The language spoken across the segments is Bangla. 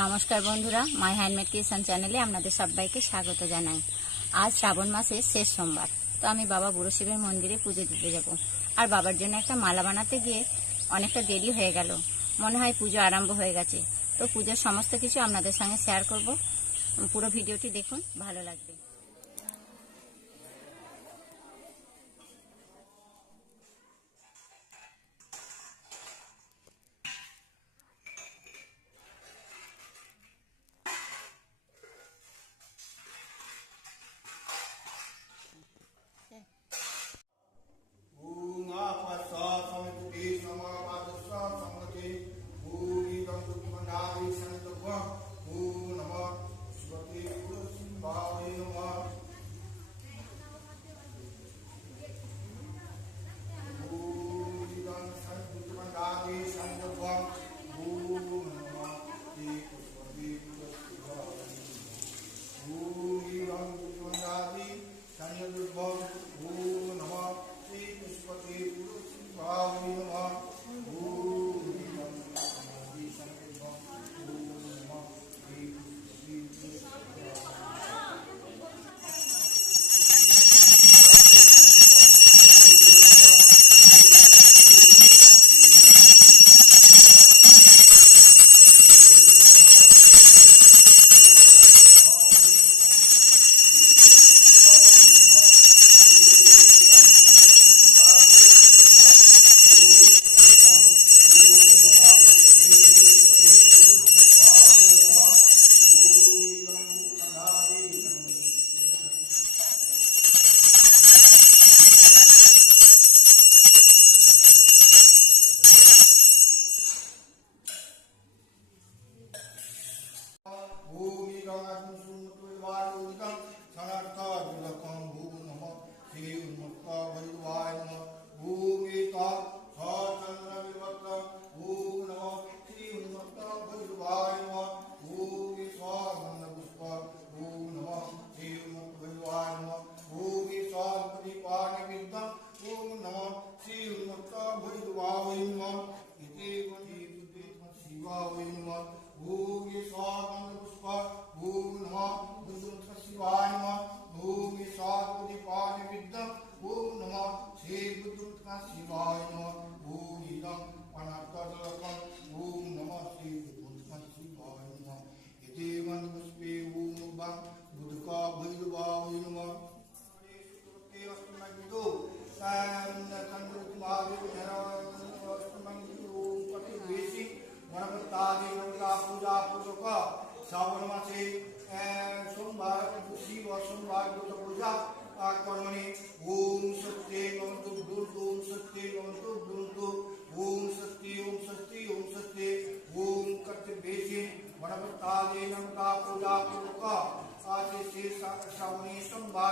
নমস্কার বন্ধুরা, মাই হ্যান্ডমেড কিষান চ্যানেলে আপনাদের সবাইকে স্বাগত জানাই। আজ শ্রাবণ মাসের শেষ সোমবার, তো আমি বাবা বুড়ো শিবের মন্দিরে পুজো দিতে যাব। আর বাবার জন্য একটা মালা বানাতে গিয়ে অনেকটা দেরি হয়ে গেল। মনে হয় পুজো আরম্ভ হয়ে গেছে। তো পুজোর সমস্ত কিছু আপনাদের সঙ্গে শেয়ার করব। পুরো ভিডিওটি দেখুন, ভালো লাগবে। શ્રાવણ માસે સોમવાર શિવ સોમવાર ગુપ્ત પૂજા કર્મણે ઓમ સત્ય નમતુ ભૂતુ ઓમ સત્ય નમતુ ભૂતુ ઓમ સત્ય ઓમ સત્ય ઓમ સત્ય ઓમ કર્તભેજે મણવતાદે નમતા પૂજા પૂર્વક આજે શ્રી શ્રાવણી સોમવાર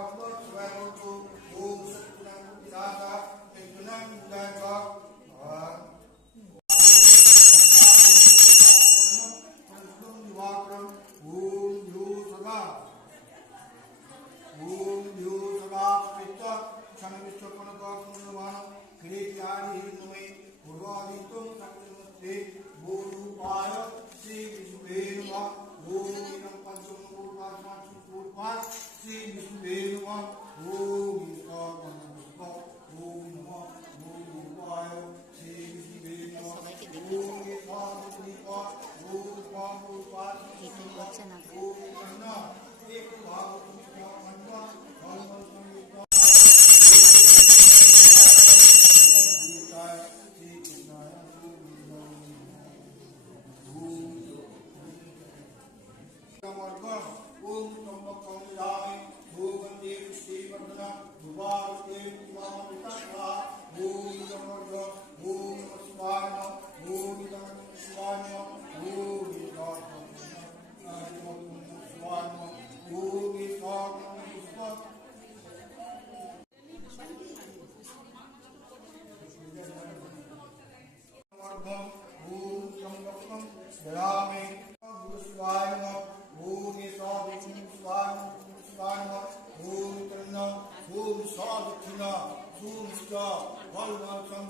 all love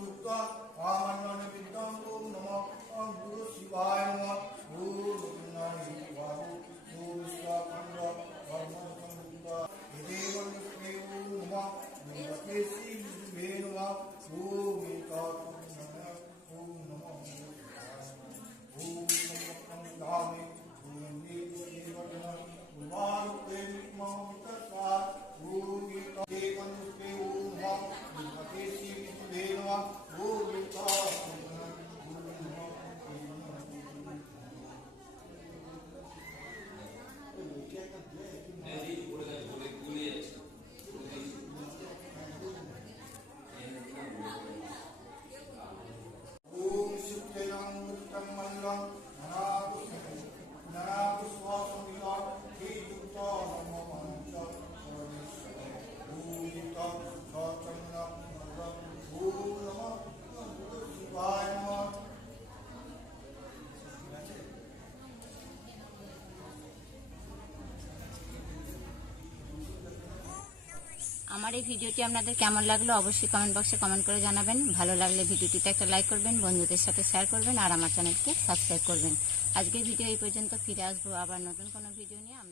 আমার এই ভিডিওটি আপনাদের কেমন লাগল অবশ্যই কমেন্ট বক্সে কমেন্ট করে জানাবেন। ভালো লাগলে ভিডিওটিতে একটা লাইক করবেন, বন্ধুদের সাথে শেয়ার করবেন আর আমার চ্যানেলকে সাবস্ক্রাইব করবেন। আজকের ভিডিও এই পর্যন্ত, ফিরে আসব আবার নতুন কোনো ভিডিও নিয়ে।